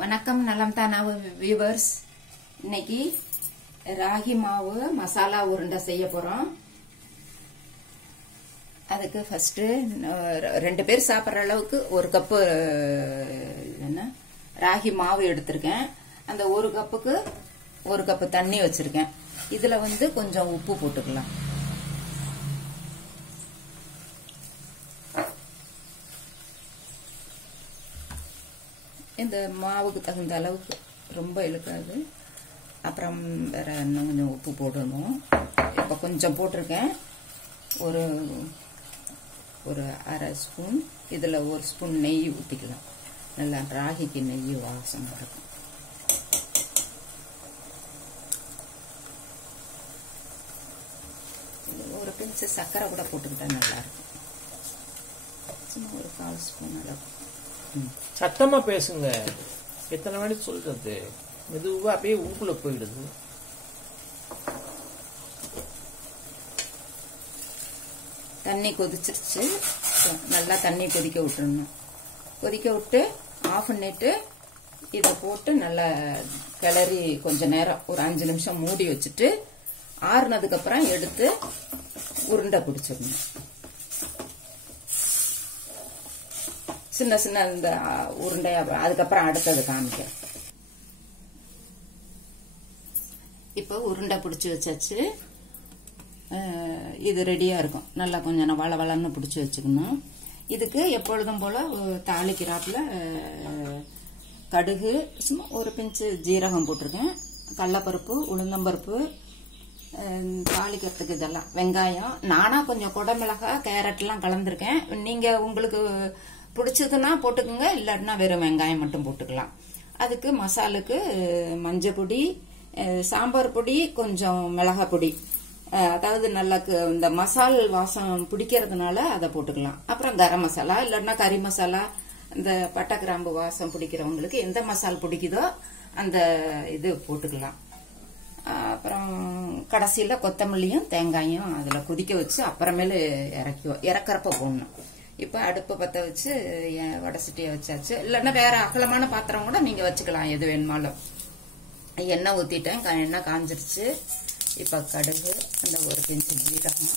வணக்கம் நலம் தானா வியூவர்ஸ். இன்னைக்கு ராகி மாவு மசாலா உருண்டை செய்ய போறோம். அதுக்கு ஃபர்ஸ்ட் 2 பேர் சாப்பிட்ற அளவுக்கு 1 கப்பு ராகி மாவு எடுத்திருக்கேன். அந்த 1 கப்புக்கு 1 கப்பு தண்ணி வச்சிருக்கேன். இதுல கொஞ்சம் உப்பு போட்டுக்கலாம். இந்த மாவுக்கு தகுந்த அளவுக்கு ரொம்ப இழுக்காது. அப்புறம் வேற இன்னும் கொஞ்சம் உப்பு போடணும். இப்போ கொஞ்சம் போட்டிருக்கேன். ஒரு 1/2 ஸ்பூன். இதில் 1 ஸ்பூன் நெய் ஊற்றிக்கலாம். நல்லா ராகிக்கு நெய் வாசம் இருக்கும். ஒரு பிஞ்சு சர்க்கரை கூட போட்டுக்கிட்டா நல்லா இருக்கும். சும்மா ஒரு 1/4 ஸ்பூன் அளவு. சத்தமா பேசுங்க. எத்தனை மணி சொல்றது? மெதுவா அப்படியே ஊக்குள்ள போயிடுது. தண்ணி கொதிச்சிருச்சு. நல்லா தண்ணி கொதிக்க விட்டுறணும். கொதிக்க விட்டு ஆஃப் பண்ணிட்டு இதை போட்டு நல்லா கிளறி கொஞ்ச நேரம் ஒரு 5 நிமிஷம் மூடி வச்சுட்டு ஆறுனதுக்கு அப்புறம் எடுத்து உருண்டை பிடிச்சிடணும். சின்ன சின்ன இந்த உருண்டையா. அதுக்கப்புறம் அடுத்தது காமிக்க. இப்போ உருண்டை பிடிச்சி வச்சாச்சு. இது ரெடியா இருக்கும். நல்லா கொஞ்சம் வளவளன்னு பிடிச்சி வச்சுக்கணும். இதுக்கு எப்பொழுதும் போல தாளிக்கிறாப்புல கடுகு, சும்மா ஒரு பிஞ்சு ஜீரகம் போட்டிருக்கேன். கடலைப்பருப்பு, உளுந்தம்பருப்பு, தாளிக்கிறதுக்கு இதெல்லாம் வெங்காயம். நானா கொஞ்சம் குடமிளகாய், கேரட் எல்லாம் கலந்துருக்கேன். நீங்க உங்களுக்கு பிடிச்சதுன்னா போட்டுக்கோங்க, இல்லாட்டினா வெறும் வெங்காயம் மட்டும் போட்டுக்கலாம். அதுக்கு மசாலுக்கு மஞ்சள் பொடி, சாம்பார் பொடி, கொஞ்சம் மிளகாய் பொடி. அதாவது நல்லா இந்த மசால் வாசம் பிடிக்கிறதுனால அதை போட்டுக்கலாம். அப்புறம் கரம் மசாலா, இல்லாட்டினா கறி மசாலா, இந்த பட்டை கிராம்பு வாசம் பிடிக்கிறவங்களுக்கு எந்த மசால் பிடிக்குதோ அந்த இது போட்டுக்கலாம். அப்புறம் கடைசியில கொத்தமல்லியும் தேங்காயும் அதுல கொதிக்க வச்சு அப்புறமேல இறக்கிறப்ப போடணும். இப்ப அடுப்பை பத்த வச்சு வடை சட்டியை வச்சாச்சு. இல்லைன்னா வேற அகலமான பாத்திரம் கூட நீங்க வச்சுக்கலாம், எது வேணுமாலும். எண்ணெய் ஊத்திட்டேன். எண்ணெய் காஞ்சிருச்சு. இப்ப கடுகு, அந்த ஒரு பிஞ்சு ஜீரகம்,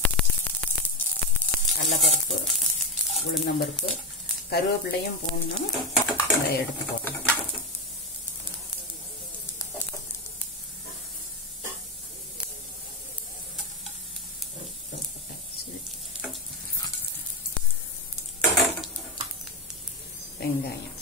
கடலைப்பருப்பு, உளுந்தம்பருப்பு, கருவேப்பிலையும் போடணும். அதை எடுத்து போடணும். வெங்காயம்,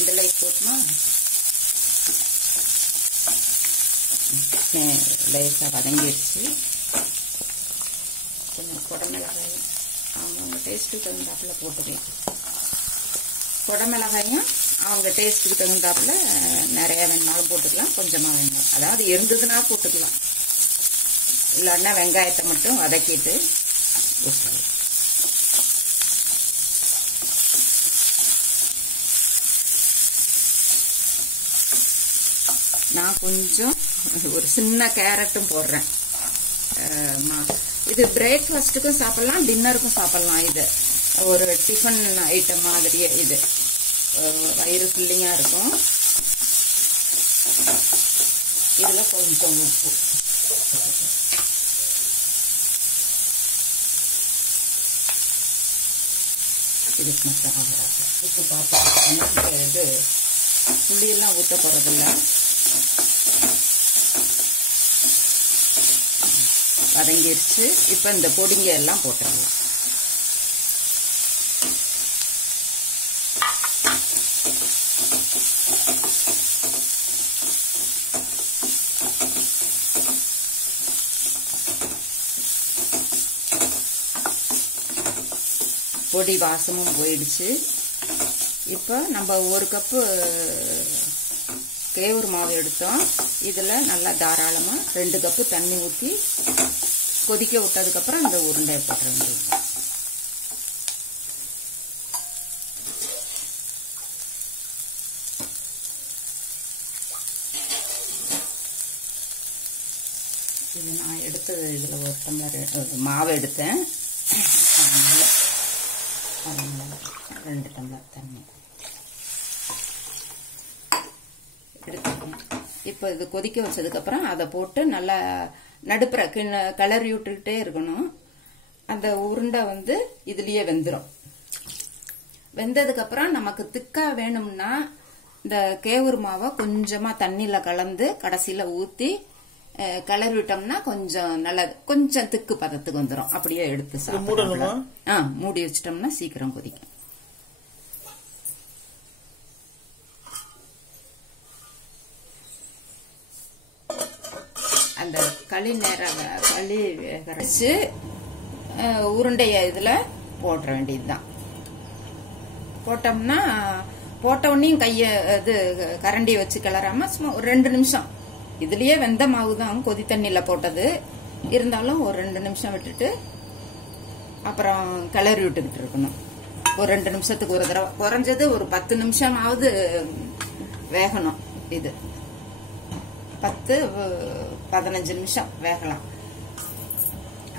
இதுல போட்டோம்னா லேசா வதங்கிடுச்சு. கொஞ்சம் குடமிளகாயும் அவங்க டேஸ்ட்டுக்கு தகுந்தாப்புல போட்டுக்கலாம். குடமிளகாயும் அவங்க டேஸ்ட்டுக்கு தகுந்தாப்புல நிறைய வேணுனாலும் போட்டுக்கலாம், கொஞ்சமா வேணும். அதாவது இருந்ததுன்னா போட்டுக்கலாம், இல்லைன்னா வெங்காயத்தை மட்டும் வதக்கிட்டு ஊற்றலாம். நான் கொஞ்சம் ஒரு சின்ன கேரட்டும் போடுறேன். இது பிரேக்ஃபாஸ்ட்டுக்கும் சாப்பிடலாம், டின்னருக்கும் சாப்பிடலாம். இது ஒரு டிஃபன் ஐட்டம் மாதிரியே. இது வயிறு ஃபில்லிங்கா இருக்கும். இதுல கொஞ்சம் உப்பு, இதுக்கு மட்டும் ஆகாது. உப்பு பார்த்து இது புளியெல்லாம் ஊற்ற போறதில்ல. வதங்கிருச்சு. இப்ப இந்த பொடிங்க எல்லாம் போட்டுடலாம். பொடி வாசமும் போயிடுச்சு. இப்ப நம்ம 1 கப்பு கேவுரு மாவு எடுத்தோம். இதுல நல்லா தாராளமா 2 கப்பு தண்ணி ஊற்றி கொதிக்க விட்டதுக்கு அப்புறம் இந்த உருண்டையை போட்டுற வேண்டியது. இது நான் எடுத்தது இதில் ஒரு டம்ளர் மாவு எடுத்தேன், 2 டம்ளர் தண்ணி எடுத்துக்கணும். இப்போ இது கொதிக்க வச்சதுக்கப்புறம் அதை போட்டு நல்லா நடுப்புற கிளறி விட்டுக்கிட்டே இருக்கணும். அந்த உருண்டை வந்து இதுலயே வெந்துடும். வெந்ததுக்கப்புறம் நமக்கு திக்கா வேணும்னா இந்த கேவுரு மாவை கொஞ்சமா தண்ணியில கலந்து கடைசியில ஊத்தி கிளறி விட்டோம்னா கொஞ்சம் நல்ல கொஞ்சம் திக்கு பதத்துக்கு வந்துடும். அப்படியே எடுத்து சாப்பிடலாம். மூடி வச்சிட்டோம்னா சீக்கிரம் கொதிக்கும். அந்த களி கரைச்சு உருண்டைய இதுல போட வேண்டியதுதான். போட்டோம்னா போட்ட உடனே கைய இது கரண்டி வச்சு கிளறாம சும்மா ஒரு 2 நிமிஷம், இதுலயே வெந்த மாவு தான் கொதி தண்ணியில போட்டது இருந்தாலும் ஒரு 2 நிமிஷம் விட்டுட்டு அப்புறம் கிளறி விட்டுக்கிட்டு இருக்கணும். ஒரு 2 நிமிஷத்துக்கு ஒரு தடவை, குறைஞ்சது ஒரு 10 நிமிஷமாவது வேகணும். இது 10-15 நிமிஷம் வேகலாம்.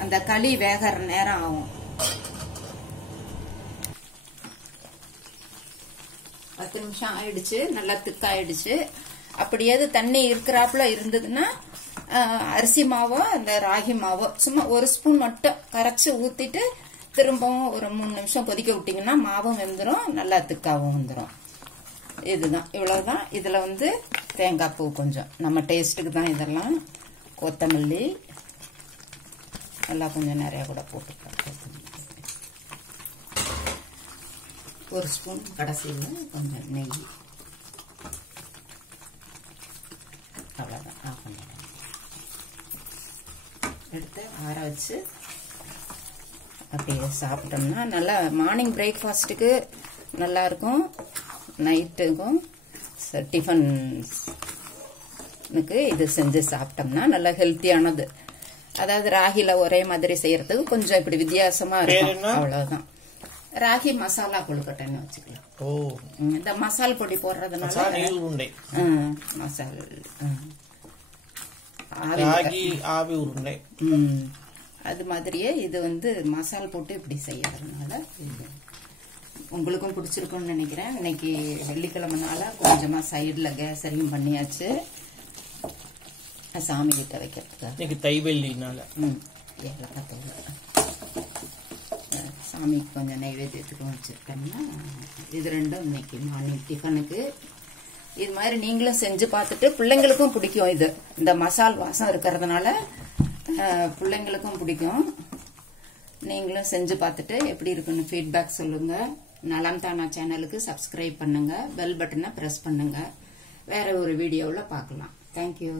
அந்த களி வேகிற நேரம் ஆகும். 10 நிமிஷம் ஆயிடுச்சு, நல்லா திக்காயிடுச்சு. அப்படியே தண்ணி இருக்கிறாப்புல இருந்ததுன்னா அரிசி மாவோ அந்த ராகி மாவோ சும்மா 1 ஸ்பூன் மட்டும் கரைச்சு ஊத்திட்டு திரும்பவும் ஒரு 3 நிமிஷம் கொதிக்க விட்டீங்கன்னா மாவும் வெந்துடும், நல்லா திக்காவும் வந்துடும். இதுதான், இவ்வளவுதான். இதுல வந்து தேங்காய் பூ கொஞ்சம் நம்ம டேஸ்ட்டுக்கு தான், இதெல்லாம் கொத்தமல்லி எல்லாம் கொஞ்சம் நிறைய கூட போட்டுக்கலாம். 1 ஸ்பூன் கடைசியில் கொஞ்சம் நெய், அவ்வளோதான். ஆஃப் பண்ணிடுறேன். எடுத்து ஆற வச்சு அப்படியே சாப்பிட்டோம்னா நல்லா மார்னிங் பிரேக்ஃபாஸ்ட்டுக்கு நல்லா இருக்கும். நைட்டுக்கும் டிஃபனுக்கு இது செஞ்சு சாப்பிட்டோம்னா நல்லா ஹெல்த்தியானது. அதாவது ராகில ஒரே மாதிரி செய்யறதுக்கு கொஞ்சம் இப்படி வித்தியாசமா இருக்கும், அவ்வளவுதான். ராகி மசாலா கொழுக்கட்டைன்னு வச்சுக்கலாம். இந்த மசால் பொடி போடுறதுனால மசால் ஆவி உருண்டை அது மாதிரியே இது வந்து மசால் போட்டு இப்படி செய்யறதுனால உங்களுக்கும் பிடிச்சிருக்கும்னு நினைக்கிறேன். இன்னைக்கு வெள்ளிக்கிழமைனால கொஞ்சமா சைடுல கேசரியும் பண்ணியாச்சு சாமி கிட்ட வைக்கிறதுக்கு. தைவெள்ளினால ஏலக்காய் தூள் சாமிக்கு கொஞ்சம் நைவேத்தியத்துக்கும் வச்சிருக்கேன்னா இது ரெண்டும் இன்னைக்கு மார்னிங் டிஃபனுக்கு. இது மாதிரி நீங்களும் செஞ்சு பார்த்துட்டு பிள்ளைங்களுக்கும் பிடிக்கும். இது இந்த மசால் வாசம் இருக்கிறதுனால பிள்ளைங்களுக்கும் பிடிக்கும். நீங்களும் செஞ்சு பார்த்துட்டு எப்படி இருக்குன்னு ஃபீட்பேக் சொல்லுங்க. நலம் தானா சேனலுக்கு சப்ஸ்கிரைப் பண்ணுங்க, பெல் பட்டனை பிரஸ் பண்ணுங்க. வேற ஒரு வீடியோவில் பார்க்கலாம். தேங்க்யூ.